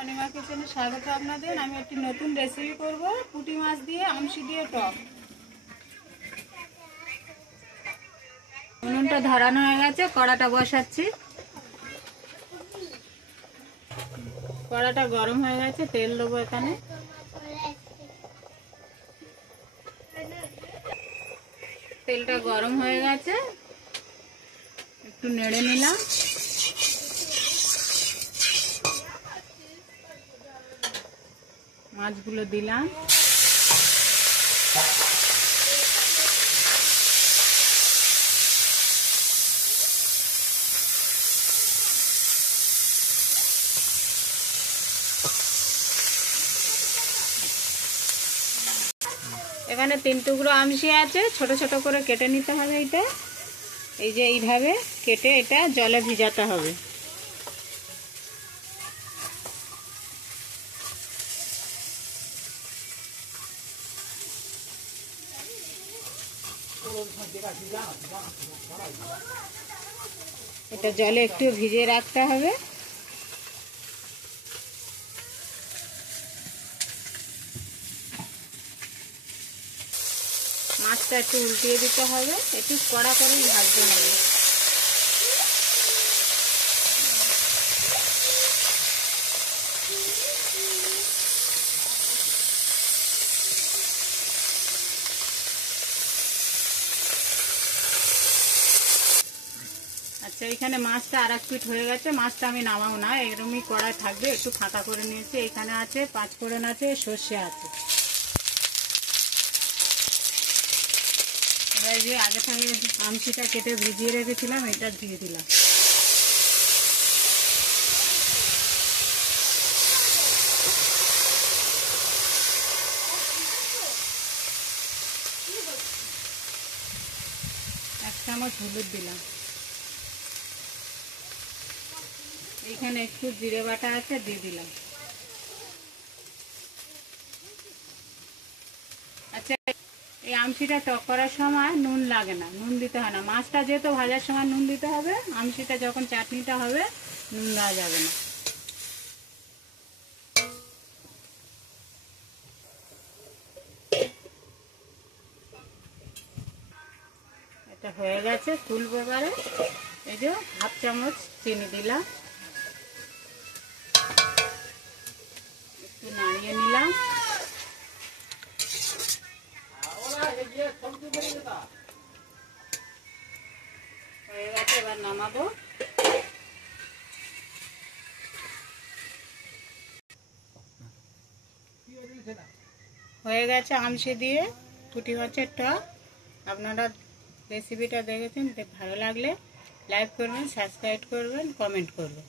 অনিমা কিচেনে স্বাগত আপনাদের। আমি একটি নতুন রেসিপি করব, পুঁটি মাছ দিয়ে আমশি দিয়ে টক। উনুনটা ধরানো হয়ে গেছে, কড়াটা বসাচ্ছি। কড়াটা গরম হয়ে গেছে, তেল দেবো এখানে। তেলটা গরম হয়ে গেছে, একটু নেড়ে নিলাম। মাছগুলো দিলাম। এখানে 3 টুকরো আমশি আছে, ছোট ছোট করে কেটে নিতে হবে। এটা এই যে এইভাবে কেটে এটা জলে ভিজাতে হবে। এটা জলে একটু ভিজিয়ে রাখতে হবে। মাছটা একটু উল্টিয়ে দিতে হবে, একটু কড়া করেই ভাজতে হবে। আচ্ছা, এখানে মাছটা আর এক পিঠ হয়ে গেছে। মাছটা আমি নামাবো না, এরকমই কড়াই থাকবে। একটু ফাঁকা করে নিয়েছি। এখানে আছে 5 ফোড়ন আছে, সর্ষে আছে। এবার যে আগে থেকে আমশিটা কেটে ভিজিয়ে রেখেছিলাম, এটা দিয়ে দিলাম। এক চামচ হলুদ দিলাম। এখানে একটু জিরে বাটা আছে, দিয়ে দিলাম। আচ্ছা, এই আমশিটা টক করার সময় নুন লাগে না, নুন দিতে হয় না। মাছটা যেহেতু ভাজার সময় নুন দিতে হবে, আমশিটা যখন চাটনিটা হবে নুন দেওয়া যাবে না। এটা হয়ে গেছে, তুলবো এবারে। এই যে 1/2 চামচ চিনি দিলাম, একটু নাড়িয়ে নিলাম। হয়ে গেছে, এবার নামাবো। হয়ে গেছে আমশি দিয়ে পুঁটি মাছের টক। আপনারা রেসিপিটা দেখেছেন, ভালো লাগলে লাইক করবেন, সাবস্ক্রাইব করবেন, কমেন্ট করবেন।